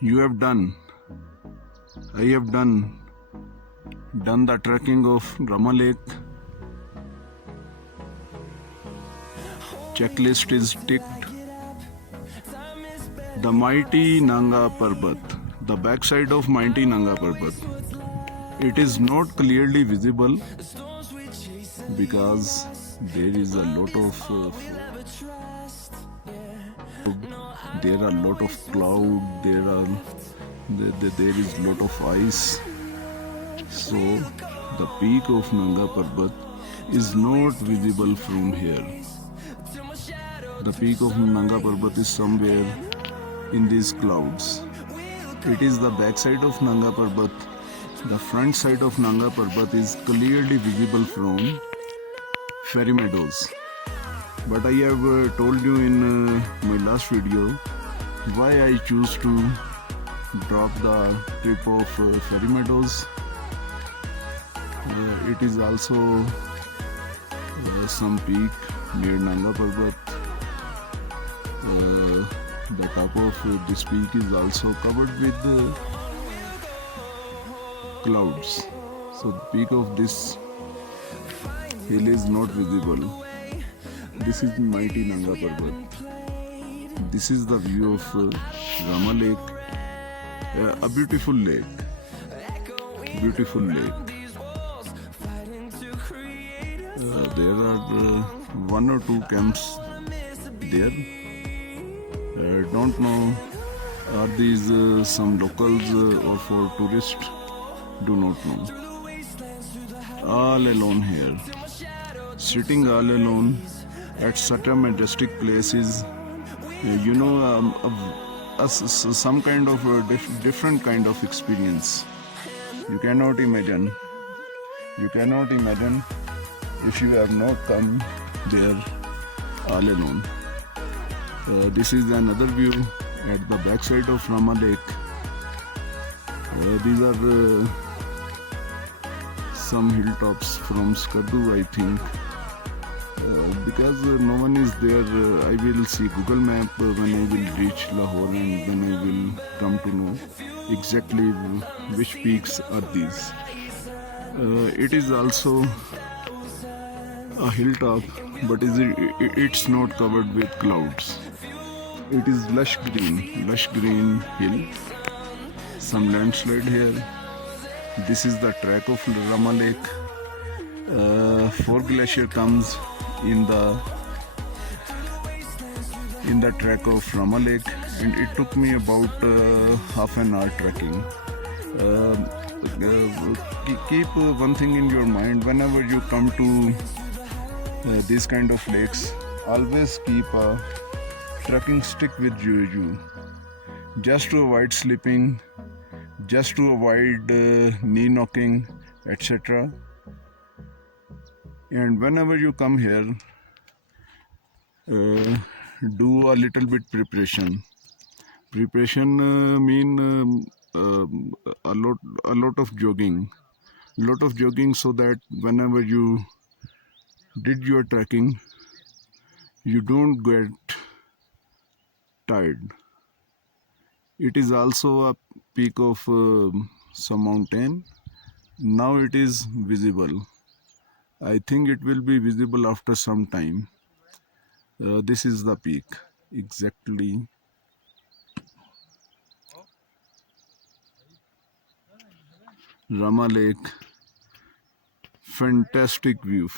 You have done, I have done the trekking of Rama Lake. Checklist is ticked. The mighty Nanga Parbat, the backside of mighty Nanga Parbat. It is not clearly visible because there is a lot of there are lot of cloud. There is lot of ice. So the peak of Nanga Parbat is not visible from here. The peak of Nanga Parbat is somewhere in these clouds. It is the backside of Nanga Parbat. The front side of Nanga Parbat is clearly visible from Fairy Meadows. But I have told you in my last video why I choose to drop the trip of Fairy Meadows. It is also some peak near Nanga Parbat. The top of this peak is also covered with clouds. So the peak of this hill is not visible. This is mighty Nanga Parbat. This is the view of Rama Lake. A beautiful lake. Beautiful lake. There are one or two camps there. Don't know, are these some locals or for tourists? Do not know. All alone here, sitting all alone at such a majestic place is, some kind of different kind of experience. You cannot imagine. You cannot imagine if you have not come there all alone. This is another view at the backside of Rama Lake. These are some hilltops from Skaddu, I think. Because no one is there, I will see Google Map when I will reach Lahore, and then I will come to know exactly which peaks are these. It is also a hilltop, but it's not covered with clouds. It is lush green hill. Some landslide here. This is the track of Rama Lake. Four glacier comes in the track of Rama Lake, and it took me about half an hour trekking. Keep one thing in your mind: whenever you come to these kind of lakes, always keep a trekking stick with you, just to avoid slipping, just to avoid knee knocking, etc. And whenever you come here, do a little bit preparation. Mean a lot of jogging, so that whenever you did your trekking, you don't get tired. It is also a peak of some mountain. Now it is visible. I think it will be visible after some time. This is the peak, exactly. Rama Lake. Fantastic view.